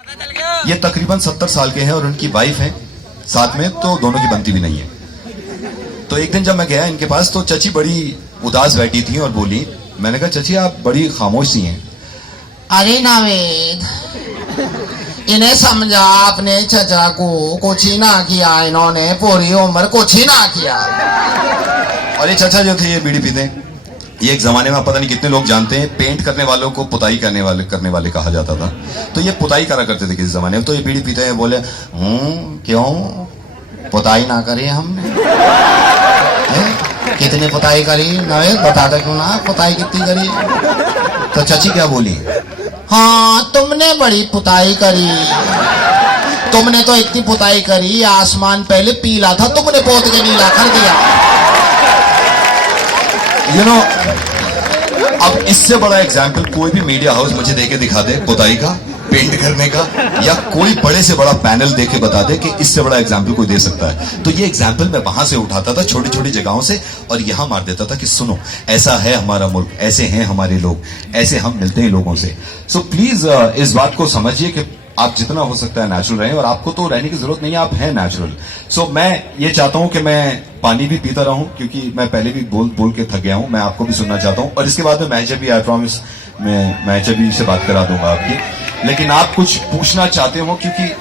ये तकरीबन 70 साल के हैं और उनकी वाइफ है साथ में, तो दोनों की बनती भी नहीं है। तो एक दिन जब मैं गया इनके पास तो चची बड़ी उदास बैठी थी और बोली, मैंने कहा चची आप बड़ी खामोश सी हैं। अरे नावेद, इन्हें समझा अपने चचा को कुछ ही ना किया, इन्होंने पूरी उम्र कुछ ही ना किया। और ये चचा जो थे ये बीड़ी पीते, ये एक जमाने में पता नहीं कितने लोग जानते हैं, पेंट करने वालों को पुताई करने वाले कहा जाता था। तो ये पुताई करा करते थे किसी जमाने में। तो ये बीड़ी पीते हैं, बोले क्यों पुताई ना करी हमने? कितनी पुताई करी नवेद, बता दो क्यों ना पुताई कितनी करी? तो चाची क्या बोली, हाँ तुमने बड़ी पुताई करी, तुमने तो इतनी पुताई करी आसमान पहले पीला था, तुमने पोत के नीला कर दिया। यू नो, अब इससे बड़ा एग्जाम्पल कोई भी मीडिया हाउस मुझे देके दिखा दे पुताई का, पेंट करने का, या कोई बड़े से बड़ा पैनल देके बता दे कि इससे बड़ा एग्जाम्पल कोई दे सकता है। तो ये एग्जाम्पल मैं वहां से उठाता था छोटी छोटी जगहों से और यहां मार देता था कि सुनो ऐसा है हमारा मुल्क, ऐसे हैं हमारे लोग, ऐसे हम मिलते हैं लोगों से। सो प्लीज इस बात को समझिए कि आप जितना हो सकता है नेचुरल रहें, और आपको तो रहने की जरूरत नहीं है, आप हैं नेचुरल। सो मैं ये चाहता हूं कि मैं पानी भी पीता रहूं, क्योंकि मैं पहले भी बोल के थक गया हूं। मैं आपको भी सुनना चाहता हूं और इसके बाद में महजा भी, आई प्रॉमिस मैं महजा भी से बात करा दूंगा आपकी। लेकिन आप कुछ पूछना चाहते हो क्योंकि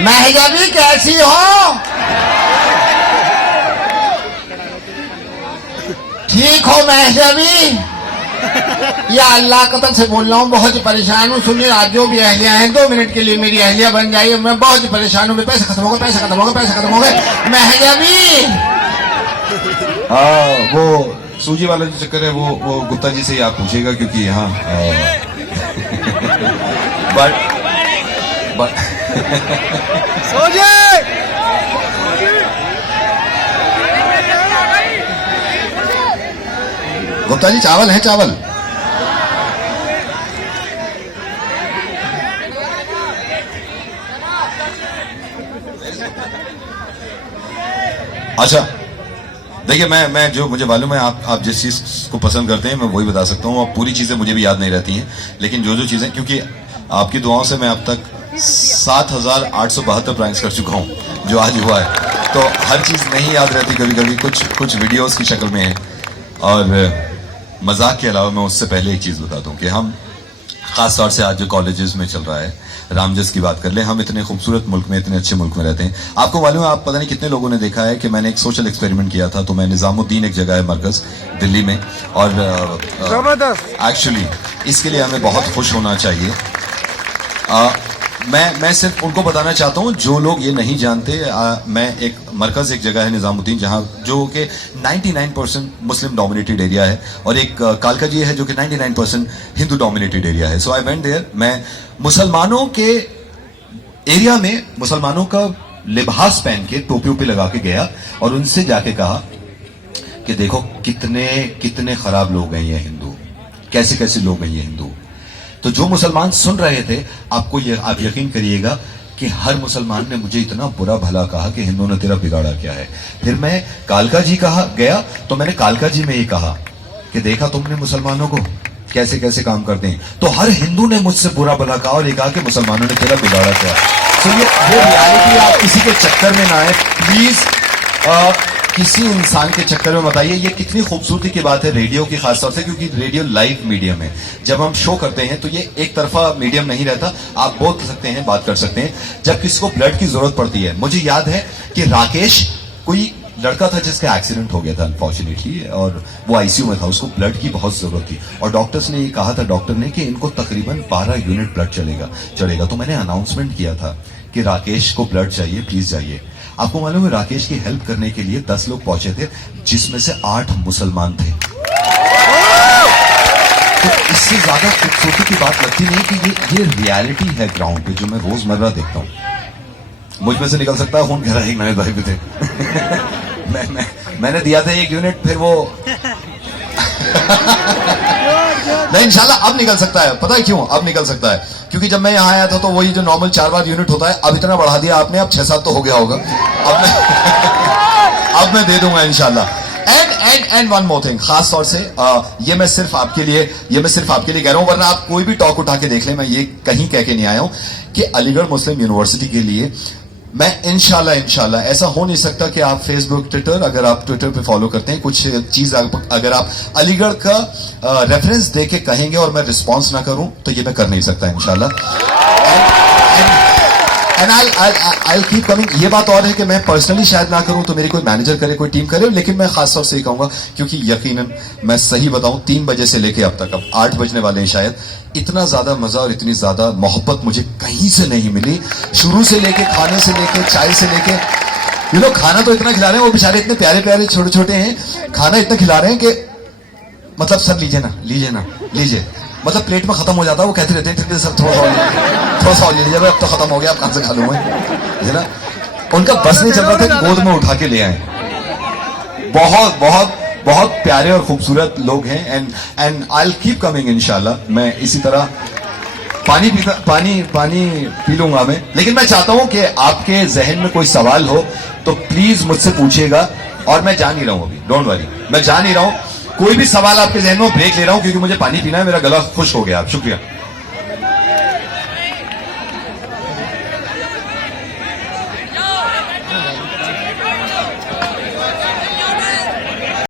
महजा भी कैसी हो? ठीक हो महजा भी? या अल्लाह कसम से बोल रहा हूँ, बहुत ही परेशान हूँ। सुनिए आज जो भी अहलिया है 2 मिनट के लिए मेरी अहलिया बन जाइए, मैं बहुत ही परेशान हूँ। पैसे खत्म हो गए, पैसे खत्म हो गए, पैसे खत्म हो गए। महजा भी वो सूजी वाला जो चक्कर है वो गुप्ता जी से ही आप पूछिएगा, क्योंकि यहाँ बट गुप्ता जी चावल है, चावल। अच्छा देखिए, मैं जो मुझे मालूम है आप जिस चीज को पसंद करते हैं मैं वही बता सकता हूँ। अब पूरी चीजें मुझे भी याद नहीं रहती हैं, लेकिन जो चीजें, क्योंकि आपकी दुआओं से मैं अब तक 7,872 प्रैंक्स कर चुका हूँ जो आज हुआ है, तो हर चीज नहीं याद रहती, कभी कभी कुछ वीडियोस की शक्ल में है। और मजाक के अलावा मैं उससे पहले एक चीज बता दूं कि हम खास तौर से आज जो कॉलेजेस में चल रहा है, रामजस की बात कर ले, हम इतने खूबसूरत मुल्क में, इतने अच्छे मुल्क में रहते हैं। आपको मालूम है, आप पता नहीं कितने लोगों ने देखा है कि मैंने एक सोशल एक्सपेरिमेंट किया था। तो मैं निजामुद्दीन एक जगह है मरकज दिल्ली में, और एक्चुअली इसके लिए हमें बहुत खुश होना चाहिए। मैं सिर्फ उनको बताना चाहता हूं जो लोग ये नहीं जानते, मैं एक मरकज एक जगह है निजामुद्दीन, जहां जो कि 99% मुस्लिम डोमिनेटेड एरिया है, और एक कालकाजी है जो कि 99% हिंदू डोमिनेटेड एरिया है। सो आई वेंट देयर। मैं मुसलमानों के एरिया में मुसलमानों का लिबास पहन के टोपी ओपी लगा के गया और उनसे जाके कहा कि देखो कितने कितने खराब लोग हैं ये हिंदू, कैसे कैसे लोग हैं ये हिंदू। तो जो मुसलमान सुन रहे थे, आप यकीन करिएगा कि हर मुसलमान ने मुझे इतना बुरा भला कहा कि हिंदू ने तेरा बिगाड़ा क्या है। फिर मैं कालका जी गया तो मैंने कालका जी में ये कहा कि देखा तुमने मुसलमानों को कैसे कैसे काम करते हैं। तो हर हिंदू ने मुझसे बुरा भला कहा और ये कहा कि मुसलमानों ने तेरा बिगाड़ा क्या है। तो ये रियलिटी, आप किसी के चक्कर में ना आए प्लीज, किसी इंसान के चक्कर में मत आइए। ये कितनी खूबसूरती की बात है रेडियो की, खासतौर से क्योंकि रेडियो लाइव मीडियम है। जब हम शो करते हैं तो ये एक तरफा मीडियम नहीं रहता, आप बोल सकते हैं, बात कर सकते हैं। जब किसी को ब्लड की जरूरत पड़ती है, मुझे याद है कि राकेश कोई लड़का था जिसका एक्सीडेंट हो गया था अनफॉर्चुनेटली, और वो आईसीयू में था, उसको ब्लड की बहुत जरूरत थी, और डॉक्टर्स ने ये कहा था, डॉक्टर ने, कि इनको तकरीबन 12 यूनिट ब्लड चलेगा। तो मैंने अनाउंसमेंट किया था कि राकेश को ब्लड चाहिए, प्लीज जाइए। आपको मालूम है राकेश की हेल्प करने के लिए 10 लोग पहुंचे थे, जिसमें से 8 मुसलमान थे। तो इससे ज्यादा खूबसूरती की बात लगती नहीं कि ये रियलिटी है ग्राउंड पे जो मैं रोजमर्रा देखता हूँ। मुझ में से निकल सकता है खून, कह रहा है नए भाई भी थे। मैंने दिया था 1 यूनिट, फिर वो नहीं, इंशाल्लाह अब निकल सकता है। पता है क्यों अब निकल सकता है? क्योंकि जब मैं यहां आया था तो वही जो नॉर्मल 4 बार यूनिट होता है, अब इतना बढ़ा दिया आपने, अब 6-7 तो हो गया होगा। अब मैं दे दूंगा इंशाल्लाह। एंड वन मोर थिंग, खास तौर से ये मैं सिर्फ आपके लिए कह रहा हूं, वरना आप कोई भी टॉक उठा के देख ले, मैं ये कहीं कह के नहीं आया हूं कि अलीगढ़ मुस्लिम यूनिवर्सिटी के लिए मैं इंशाल्लाह ऐसा हो नहीं सकता कि आप फेसबुक, ट्विटर, अगर आप ट्विटर पे फॉलो करते हैं कुछ चीज, अगर आप अलीगढ़ का रेफरेंस दे के कहेंगे और मैं रिस्पॉन्स ना करूं तो ये मैं कर नहीं सकता इंशाल्लाह। And I keep coming. ये बात और है कि मैं पर्सनली शायद ना करूं तो मेरी कोई मैनेजर करे, कोई टीम करे, लेकिन मैं खास तौर से ये कहूंगा क्योंकि यकीनन मैं सही बताऊं 3 बजे से लेके अब तक, अब 8 बजने वाले हैं शायद, इतना ज्यादा मजा और इतनी ज्यादा मोहब्बत मुझे कहीं से नहीं मिली। शुरू से लेके, खाने से लेके, चाय से लेके, ये लोग खाना तो इतना खिला रहे हैं, वो बेचारे इतने प्यारे प्यारे छोटे छोटे हैं, खाना इतना खिला रहे हैं कि मतलब सर लीजिए ना लीजिए, मतलब प्लेट में खत्म हो जाता है। वो कहते रहते हैं सर थोड़ा सा और ले लीजिए, अब तो खत्म हो गया, आप कहां से खा लूंगा, है ना। उनका बस नहीं चल रहा था कि गोद में उठा के ले आए। बहुत बहुत बहुत प्यारे और खूबसूरत लोग हैं। And I will keep coming इंशाल्लाह। मैं इसी तरह पानी पी लूंगा मैं, लेकिन मैं चाहता हूं कि आपके जहन में कोई सवाल हो तो प्लीज मुझसे पूछिएगा। और मैं जा नहीं रहा हूं अभी, डोंट वरी, मैं जा नहीं रहा हूं। कोई भी सवाल आपके जहन में, ब्रेक ले रहा हूं क्योंकि मुझे पानी पीना है, मेरा गला खुश हो गया। शुक्रिया।